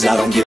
'cause I don't give.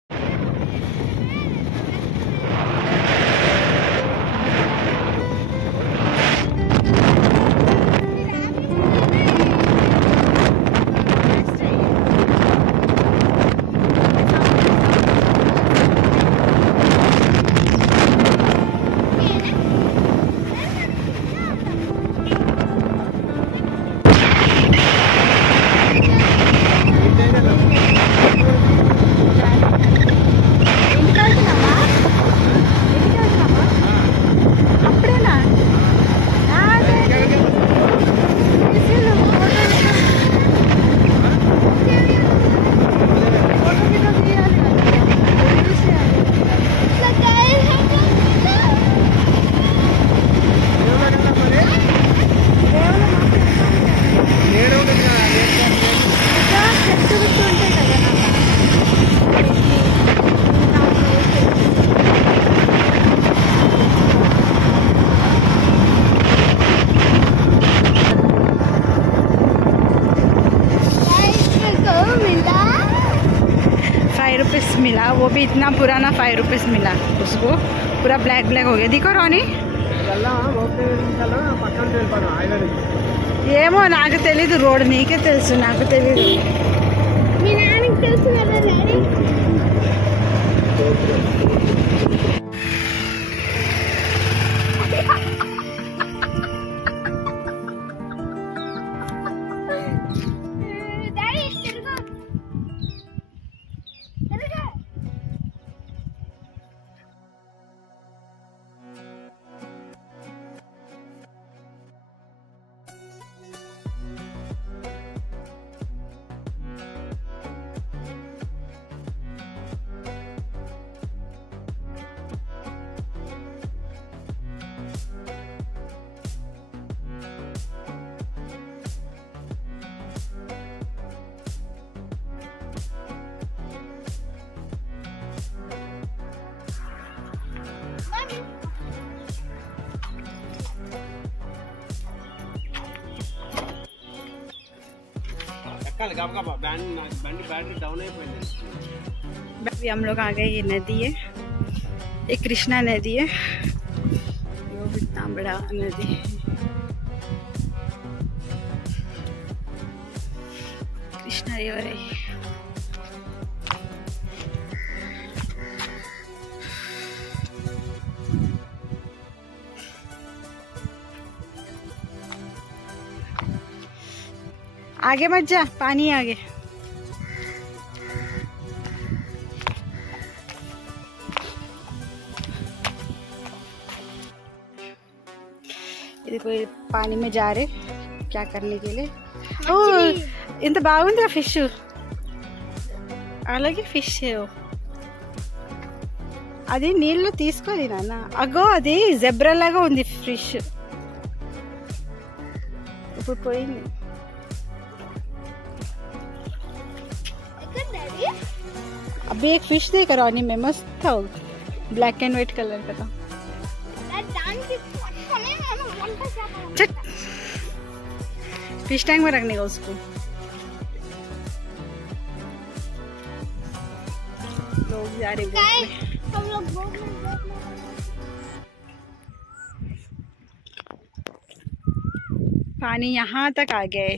₹5 मिला, वो भी इतना पुराना ₹5 मिला उसको, पूरा ब्लैक ब्लैक हो गया। दिखो रोनी, ఏమో నాకు తెలీదు, రోడ్ నీకే తెలుసు, నాకు తెలీదు. మీ నాన్నకి తెలుసు కదా డాడీ. अभी हम लोग आ गए, ये नदी है, ये कृष्णा नदी है, वो इतना बड़ा नदी है, कृष्णा रिवर है। आगे मत जा, पानी आगे। देखो ये पानी में जा रहे क्या करने के लिए। ఓ ఇంత బాగుంది ఫిష్, అలాగే ఫిష్ అది నీళ్ళు తీసుకోవాలి నాన్న. అగో అది జెబ్రా లాగా ఉంది ఫిష్, ఇప్పుడు పోయింది. अभी एक फिश देख रोनी में, मस्त था, ब्लैक एंड व्हाइट कलर का था। फिश टैंक में रखने का उसको। लोग जा रहे हम लोग पानी यहाँ तक आ गए।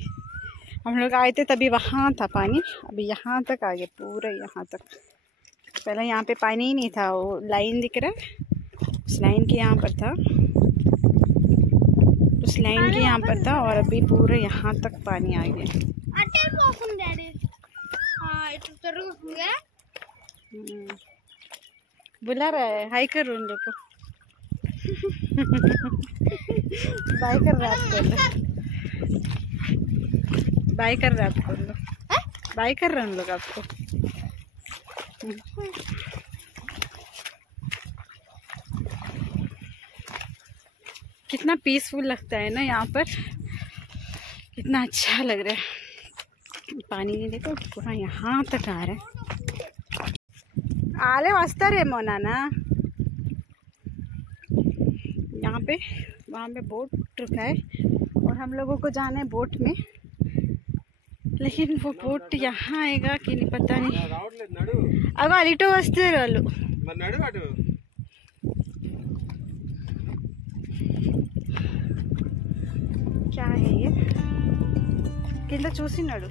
हम लोग आए थे तभी वहाँ था पानी, अभी यहाँ तक आ गए, पूरा यहाँ तक। पहले यहाँ पे पानी ही नहीं था, वो लाइन दिख रहा है, उस लाइन के यहाँ पर था, उस लाइन के यहाँ पर था, और अभी पूरे यहाँ तक पानी आ गया। बुला रहा है, हाय कर उन लोग को। बाय कर रहा है, बाय कर रहे आपको लोग, बाय कर रहे हैं हम लोग आपको। कितना पीसफुल लगता है ना यहाँ पर, कितना अच्छा लग रहा है। पानी नहीं देखो पूरा यहाँ तक आ रहा है। आले वस्तारेमो नाना, यहाँ पे वहाँ पे बोट रुका है और हम लोगों को जाना है बोट में। लेकिन वो बोट यहाँ आएगा कि नहीं पता नहीं। अगो अलिटो वस्ताరు వాళ్ళు। क्या है ये కింద చూసినాడు।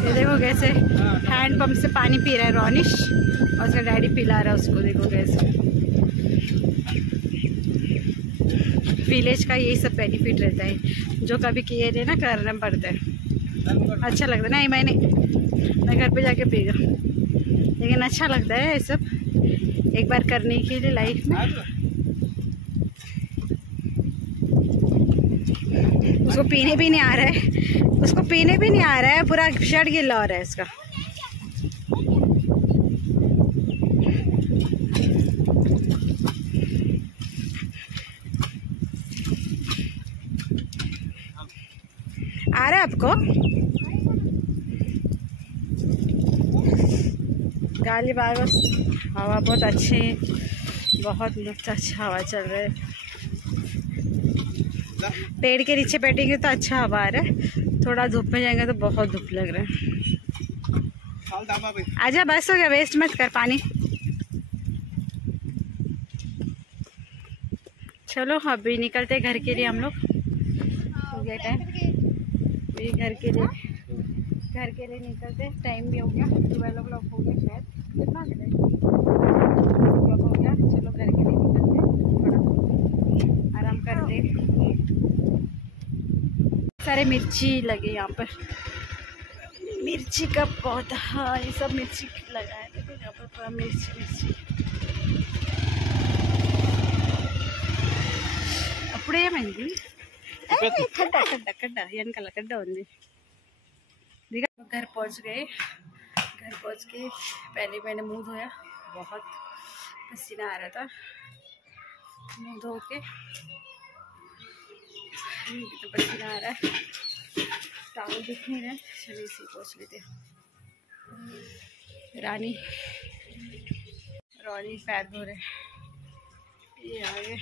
ये देखो कैसे हैंड पंप से पानी पी रहा है रोनिश और उसका डैडी पिला रहा है उसको। देखो कैसे विलेज का यही सब बेनिफिट रहता है, जो कभी किए थे ना करना पड़ता है। अच्छा लगता है। नहीं मैं घर पे जाके पी गया, लेकिन अच्छा लगता है ये सब एक बार करने के लिए लाइफ में। उसको पीने भी नहीं आ रहा है, उसको पीने भी नहीं आ रहा है, पूरा शर्ट गिला हो रहा है इसका। आ रहा है आपको? गाली बागो हवा बहुत अच्छी, बहुत मस्त अच्छा हवा चल रहा है। पेड़ के नीचे बैठेंगे तो अच्छा हवा आ रहा है, थोड़ा धूप में जाएंगे तो बहुत धूप लग रहा है। आजा बस हो गया, वेस्ट मत कर पानी। चलो अभी निकलते घर के लिए हम लोग, हो गया टाइम अभी घर के लिए निकलते। टाइम भी हो गया 12 o'clock हो गया शायद, कितना हो गया। चलो घर के लिए निकलते, थोड़ा आराम करते। सारे मिर्ची लगे यहाँ पर, मिर्ची का पौधा, हाँ ये सब मिर्ची लगा है। देखो यहाँ पर पूरा मिर्ची अప్పుడే ఏమైంది खड्डा వెనకాల खड्डा ఉంది। घर पहुँच गए, घर पहुँच के पहले मैंने मुँह धोया, बहुत पसीना आ रहा था। मुँह धो के तो पसीना आ रहा है, टावल दिख नहीं रहा है। चलो इसी पहुँच लेते। रानी रॉनी पैर धो रहे, ये आगे